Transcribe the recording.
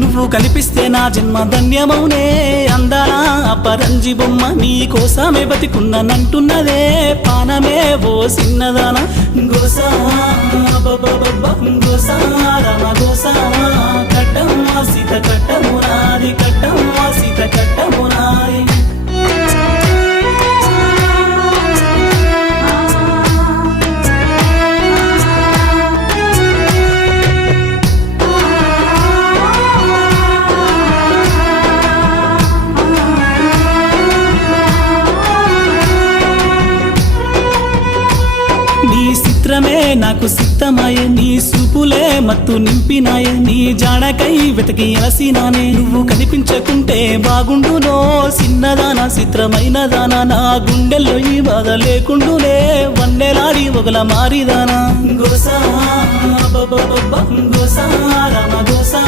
నువ్వు కనిపిస్తే నా జన్మ ధన్యమౌనే అందాల పరంజి బొమ్మ నీ కోసమే బతికున్నానంటున్నదే పానమే ఓ సిన్నదాన గోసా గోసా రమ గోసా కట్టం సీత కట్టమునాది కట్టం సీత కట్టమునాది నీ చిత్రమే నాకు సిద్ధమాయే నీ సూపులే మత్తు నింపినాయే నీ జాడకై వెతకి అలసినానే నువ్వు కనిపించకుంటే బాగుండునో చిన్నదానా చిత్రమైన దానా నా గుండెల్లో ఈ బాధ లేకుండునే వన్నెలాడి ఒకల మారిదానా గోసా గోసా రమ గోసా